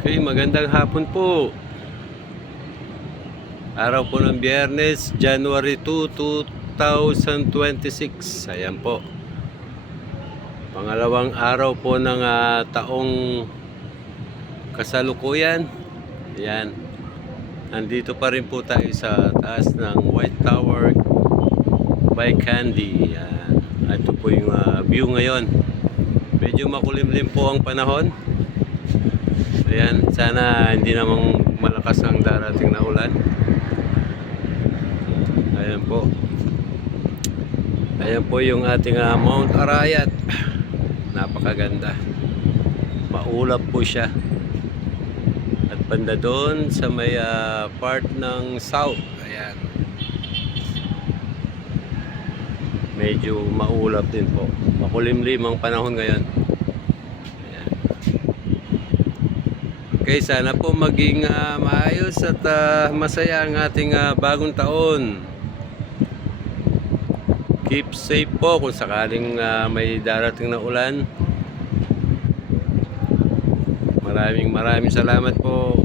Okay, magandang hapon po. Araw po ng Biyernes, January 2, 2026. Ayan po. Pangalawang araw po ng taong kasalukuyan. Ayan. Nandito pa rin po tayo sa taas ng White Tower by Candy. Ayan. Ito po yung view ngayon. Medyo makulimlim po ang panahon. Ayan, sana hindi namang malakas ang darating na ulan. Ayan po. Ayan po yung ating Mount Arayat. Napakaganda. Maulap po siya. At banda doon sa may part ng south. Ayan. Medyo maulap din po. Makulimlim ang panahon ngayon. Okay, sana po maging maayos at masaya ang ating bagong taon. Keep safe po kung sakaling may darating na ulan. Maraming salamat po.